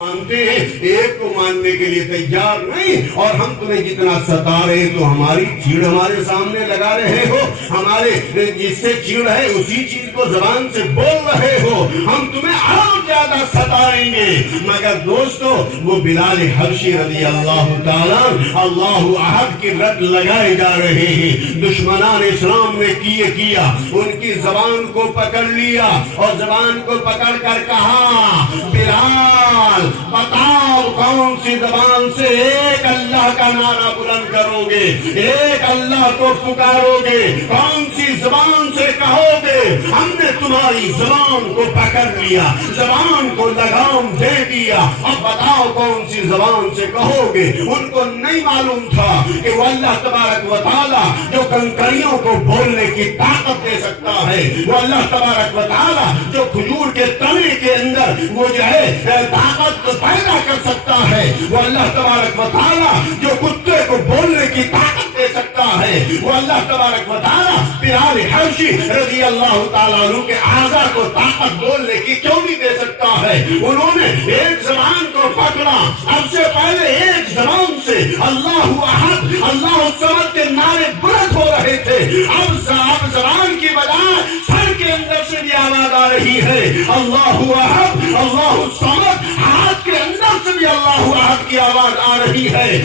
مانتے ہیں، ایک کو ماننے کے لیے تیار نہیں، اور ہم تمہیں جتنا ستا رہے تو ہماری چیڑ ہمارے سامنے لگا رہے ہو، ہمارے جس سے چیڑ ہے اسی چیز کو زبان سے بول رہے ہو، ہم تمہیں اور زیادہ ستائیں گے۔ مگر دوستو وہ بلال حبشی رضی اللہ تعالیٰ اللہ احد کی رٹ لگائے جا رہے ہیں، دشمنان اسلام نے کیا ان کی زبان کو پکڑ لیا اور زبان کو پکڑ کر کہا، بلال بتاؤ کون سی زبان سے ایک اللہ کا نعرہ بلند کرو گے، ایک اللہ کو پکارو گے، کون سی زبان سے کہو گے؟ ہم نے تمہاری زبان کو پکڑ لیا، زبان کو لگام دے دیا، اب بتاؤ کون سی زبان سے کہو گے؟ ان کو نہیں معلوم تھا کہ وہ اللہ تبارک و تعالیٰ جو کنکریوں کو بولنے کی طاقت دے سکتا ہے، وہ اللہ تبارک و تعالیٰ جو کھجور کے تنے کے اندر وہ جو ہے طاقت پیدا کر سکتا ہے، وہ اللہ تبارک و تعالیٰ جو کتے کو بولنے کی طاقت دے سکتا ہے، وہ اللہ تبارک و تعالیٰ بلال حبشی رضی اللہ تعالیٰ عنہ کے اعضاء کو طاقت بولنے کی کیوں نہیں دے سکتا ہے؟ انہوں نے ایک زبان کو پکڑا، اب سے پہلے ایک زبان سے اللہ احد اللہ الصمد کے نعرے بلند ہو رہے تھے، اب زبان کی بجائے سر کے اندر سے بھی آواز آ رہی ہے، اللہ احد اللہ الصمد، ہاتھ کے اندر سے بھی اللہ احد کی آواز آ رہی ہے،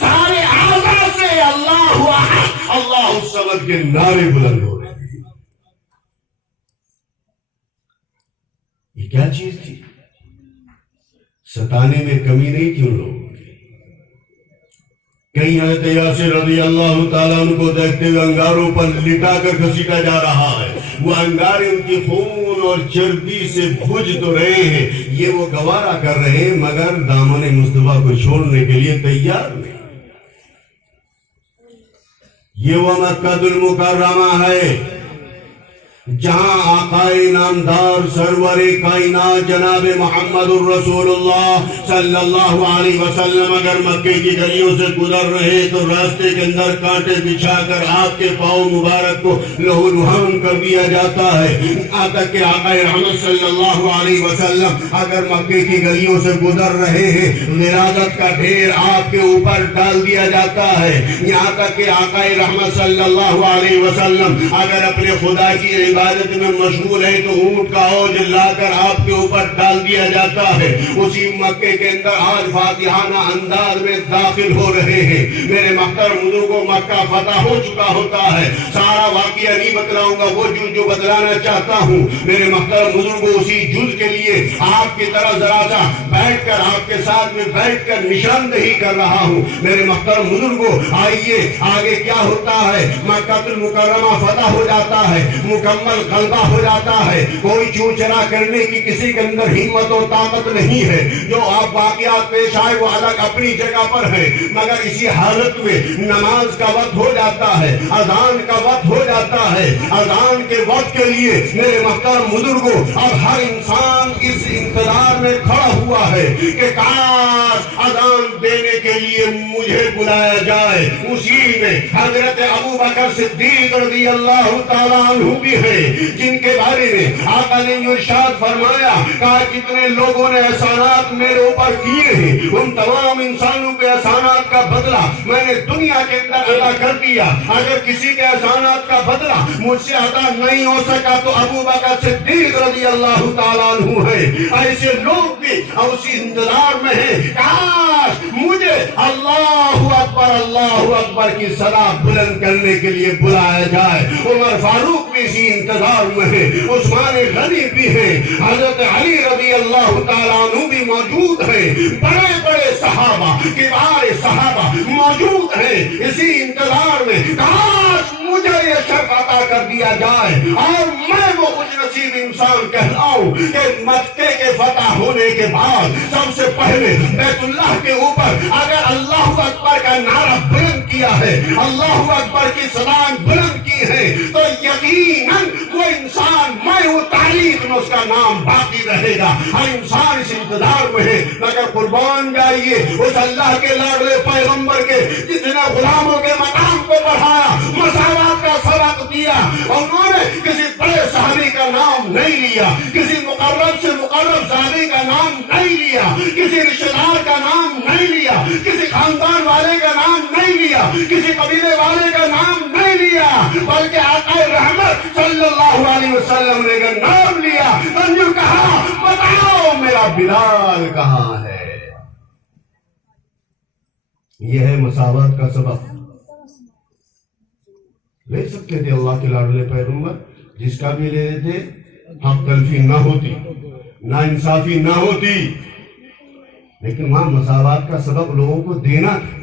سارے اعضاء سے اللہ احد اللہ الصمد کے نعرے بلند ہو رہے ہیں۔ یہ کیا چیز تھی؟ ستانے میں کمی نہیں تھی ان لوگوں کی۔ کئی حضرت یاسر رضی اللہ تعالیٰ عنہ کو دیکھتے ہوئے انگاروں پر لٹا کر گھسیٹا جا رہا ہے، وہ انگارے ان کی خون اور چربی سے بھج تو رہے ہیں، یہ وہ گوارا کر رہے ہیں مگر دامن مصطفیٰ کو چھوڑنے کے لیے تیار نہیں۔ یہ وہ مکہ المکرمہ ہے جہاں آقائے نامدار سرور کائنات جناب محمد الرسول اللہ صلی اللہ علیہ وسلم اگر مکے کی گلیوں سے گزر رہے تو راستے کے اندر کانٹے بچھا کر آپ کے پاؤں مبارک کو لہو لہان کر دیا جاتا ہے، یہاں تک کہ آقائے رحمت صلی اللہ علیہ وسلم اگر مکے کی گلیوں سے گزر رہے ہیں ولادت کا ڈھیر آپ کے اوپر ڈال دیا جاتا ہے، یہاں تک کہ آقائے رحمت صلی اللہ علیہ وسلم اگر اپنے خدا کی عبادت میں مشغول ہے تو اونٹ کا اوج لا کر آپ کے اوپر ڈال دیا جاتا ہے۔ اسی مکے کے اندر آج فاتحانہ انداز میں داخل ہو رہے ہیں۔ میرے محترم بزرگوں، مکہ فتح ہو چکا ہوتا ہے، سارا واقعہ نہیں بتلاؤں گا، وہ جو بتلانا چاہتا ہوں میرے محترم بزرگوں اسی جز کے لیے آپ کی طرح ذرا سا بیٹھ کر آپ کے ساتھ میں بیٹھ کر نشاندہی کر رہا ہوں۔ میرے محترم بزرگوں آئیے آگے کیا ہوتا ہے، مکہ المکرمہ فتح ہو جاتا ہے، مکمل غلبہ ہو جاتا ہے، کوئی چوچرا کرنے کی کسی کے اندر ہمت اور طاقت نہیں ہے، جو آپ واقعات پیش آئے وہ الگ اپنی جگہ پر ہے، مگر اسی حالت میں نماز کا وقت ہو جاتا ہے، اذان کا وقت ہو جاتا ہے، اذان کے وقت کے لیے میرے محترم بزرگوں اب ہر انسان اس انتظار میں کھڑا ہوا ہے کہ کاش اذان دینے کے لیے مجھے بلایا جائے۔ اسی میں حضرت ابو بکر صدیق رضی اللہ تعالیٰ عنہ بھی ہے، جن کے بارے میں آقا نے ارشاد فرمایا، کہا جتنے لوگوں نے احسانات میرے اوپر کیے ہیں ان تمام انسانوں کے احسانات کا بدلہ میں نے دنیا کے اندر ادا کر دیا، اگر کسی کے احسانات کا بدلہ مجھ سے ادا نہیں ہو سکا تو ابو بکر صدیق رضی اللہ تعالیٰ عنہ ہے۔ ایسے لوگ بھی اسی انتظار میں ہیں، کاش مجھے اللہ اکبر کی صدا بلند کرنے کے لیے بلایا جائے۔ عمر فاروق بھی اسی انتظار میں ہے، عثمان غنی بھی ہے، حضرت علی رضی اللہ تعالیٰ عنہ بھی موجود ہیں، بڑے بڑے صحابہ کبار صحابہ موجود ہیں اسی انتظار میں، کاش مجھے یہ شرف عطا کر دیا جائے اور میں وہ خوش نصیب انسان کہلاؤں کہ مکے کے فتح ہونے کے بعد سب سے پہلے بیت اللہ کے اوپر اگر اللہ اکبر کا نعرہ بلند کیا ہے، اللہ اکبر کی صدائیں بلند کی ہے تو یقیناً وہ انسان میں وہ تاریخ میں اس کا نام باقی رہے گا. ہر انسان اس انتظار میں ہے. مگر قربان جائیے اس اللہ کے لاڈلے پیغمبر کے جس نے غلاموں کے مقام کو بڑھایا, مساوات کا سبق دیا. انہوں نے کسی بڑے صحابی کا نام نہیں لیا, کسی مقرب سے مقرب صحابی کا نام نہیں لیا, کسی رشتہ دار کا نام نہیں لیا, کسی خاندان والے کا نام نہیں لیا, کسی قبیلے والے کا نام نہیں لیا, بلکہ آقا رحمت صلی اللہ علیہ وسلم نے نام لیا. اور کہا بتاؤ میرا بلال کہاں ہے. یہ ہے مساوات کا سبق. لے سکتے تھے اللہ کے لاڈلے پیغمبر, جس کا بھی لے تھے حق تلفی نہ ہوتی, نا انصافی نہ ہوتی, لیکن وہاں مساوات کا سبق لوگوں کو دینا تھا.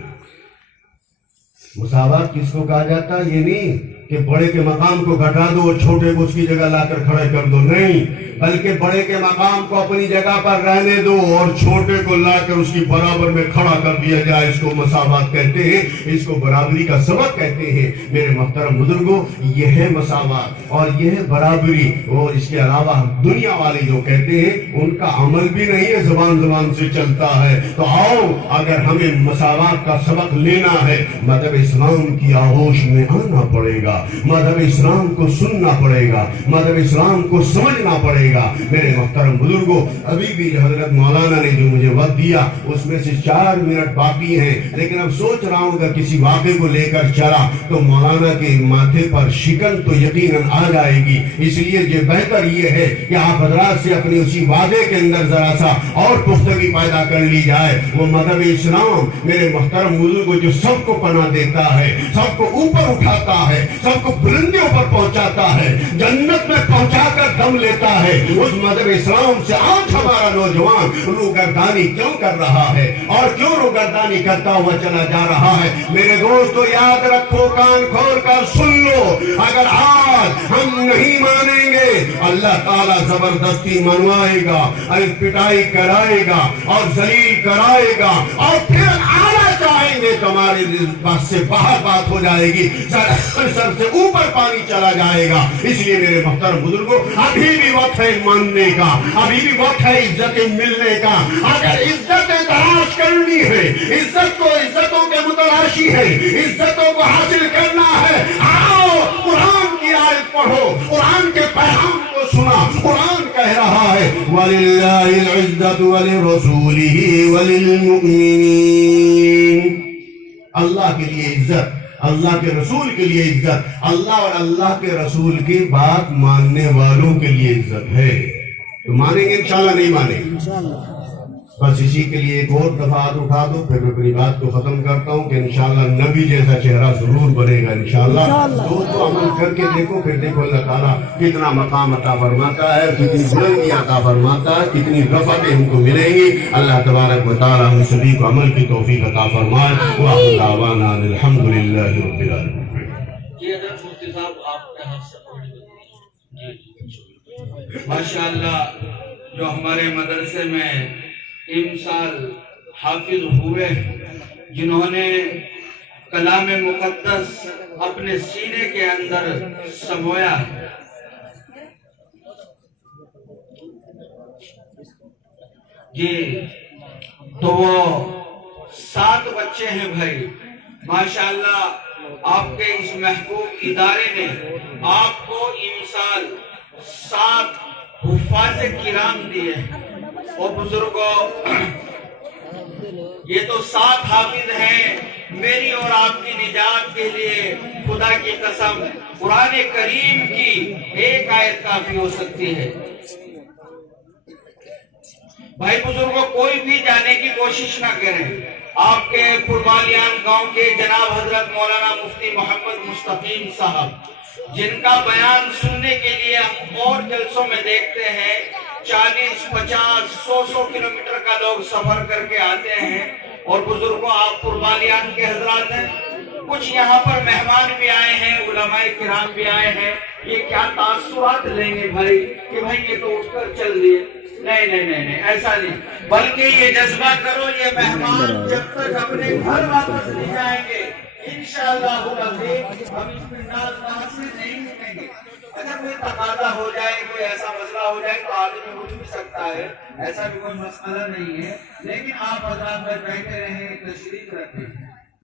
مساوات کس کو کہا جاتا ہے؟ یہ نہیں کہ بڑے کے مقام کو گھٹا دو اور چھوٹے کو اس کی جگہ لا کر کھڑے کر دو, نہیں, بلکہ بڑے کے مقام کو اپنی جگہ پر رہنے دو اور چھوٹے کو لا کر اس کی برابر میں کھڑا کر دیا جائے. اس کو مساوات کہتے ہیں, اس کو برابری کا سبق کہتے ہیں. میرے محترم بزرگوں, یہ ہے مساوات اور یہ ہے برابری. اور اس کے علاوہ دنیا والے جو کہتے ہیں ان کا عمل بھی نہیں ہے, زبان سے چلتا ہے. تو آؤ, اگر ہمیں مساوات کا سبق لینا ہے, مذہب اسلام کی آغوش میں آنا پڑے گا, مذہب اسلام کو سننا پڑے گا, مذہب اسلام کو سمجھنا پڑے گا. میرے محترم بزرگوں, ابھی بھی حضرت مولانا نے جو مجھے وقت دیا اس میں سے 4 منٹ باقی ہیں, لیکن اب سوچ رہا ہوں اگر کسی واقعے کو لے کر چلا تو مولانا کے ماتھے پر شکن تو یقیناً آ جائے گی. اس لیے یہ بہتر یہ ہے کہ آپ حضرات سے اپنے اسی وعدے کے اندر ذرا سا اور پختگی پیدا کر لی جائے. وہ مذہب اسلام میرے محترم بزرگوں جو سب کو پناہ دیتا ہے, سب کو اوپر اٹھاتا ہے, سب کو بلندیوں پر پہنچاتا ہے, جنت میں پہنچا کر دم لیتا ہے, اس مذہب اسلام سے آج ہمارا نوجوان روگردانی کیوں کر رہا ہے اور کیوں روگردانی کرتا ہوا چلا جا رہا ہے. میرے دوستو یاد رکھو, کان کھول کر سن لو, اگر آج ہم نہیں مانیں گے اللہ تعالیٰ زبردستی منوائے گا, پٹائی کرائے گا اور ذلیل کرائے گا, اور پھر آنا چاہیں گے تو ہماری بات سے باہر بات ہو جائے گی, سر سے اوپر پانی چلا جائے گا. اس لیے میرے محترم بزرگوں, ابھی بھی وقت ہے ماننے کا, ابھی بھی وقت ہے عزتیں ملنے کا. اگر عزتیں تلاش کرنی ہے, عزت کو عزتوں کے متلاشی ہے, عزتوں کو حاصل کرنا ہے, آؤ قرآن کی آیت پڑھو, قرآن کے پیغام کو سنا. قرآن کہہ رہا ہے وَلِلَّهِ الْعِزَّةُ وَلِرَسُولِهِ وَلِلْمُؤْمِنِينَ. اللہ کے لیے عزت, اللہ کے رسول کے لیے عزت, اللہ اور اللہ کے رسول کی بات ماننے والوں کے لیے عزت ہے. تو مانیں گے انشاءاللہ, نہیں مانیں گے؟ بس اسی کے لیے ایک اور دفعہ ہاتھ اٹھا دو, پھر میں اپنی بات کو ختم کرتا ہوں کہ انشاءاللہ نبی جیسا چہرہ ضرور بنے گا انشاءاللہ. دوستو عمل کر کے دیکھو, پھر دیکھو اللہ تعالیٰ کتنا مقام عطا فرماتا ہے, کتنی بلندی عطا فرماتا ہے, کتنی رفعتیں ہم کو ملیں گی. اللہ تبارک و تعالیٰ ہم سبھی کو عمل کی توفیق عطا فرمائے. وآخر دعوانا الحمدللہ رب العالمین. جی حضرت مفتی صاحب آپ کے ہاتھ سے ماشاءاللہ جو ہمارے مدرسے میں امسال حافظ ہوئے, جنہوں نے کلام مقدس اپنے سینے کے اندر سمویا, جی تو وہ 7 بچے ہیں بھائی. ماشاءاللہ آپ کے اس محبوب ادارے نے آپ کو امسال 7 حفاظ کرام دیے. اور بزرگوں, یہ تو 7 حافظ ہیں. میری اور آپ کی نجات کے لیے خدا کی قسم قرآن کریم کی ایک آیت کافی ہو سکتی ہے. بھائی بزرگوں, کوئی بھی جانے کی کوشش نہ کریں. آپ کے پربالیان گاؤں کے جناب حضرت مولانا مفتی محمد مستقیم صاحب, جن کا بیان سننے کے لیے ہم اور جلسوں میں دیکھتے ہیں 40, 50, 100 کلومیٹر کا لوگ سفر کر کے آتے ہیں. اور بزرگوں, آپ قربانیان کے حضرات ہیں, کچھ یہاں پر مہمان بھی آئے ہیں, علماء کرام بھی آئے ہیں. یہ کیا تاثرات لیں گے بھائی کہ بھائی یہ تو اٹھ کر چل دیے؟ نہیں نہیں نہیں نہیں, ایسا نہیں, بلکہ یہ جذبہ کرو, یہ مہمان جب تک اپنے گھر واپس نہیں جائیں گے انشاءاللہ ہم اس پنڈال سے نہیں نکلیں گے. کوئی تقاضا ہو جائے، کوئی ایسا مسئلہ ہو جائے تو آدمی اٹھ بھی سکتا ہے، ایسا بھی کوئی مسئلہ نہیں ہے، لیکن آپ حضرات بیٹھے رہیں، تشریف رکھیں۔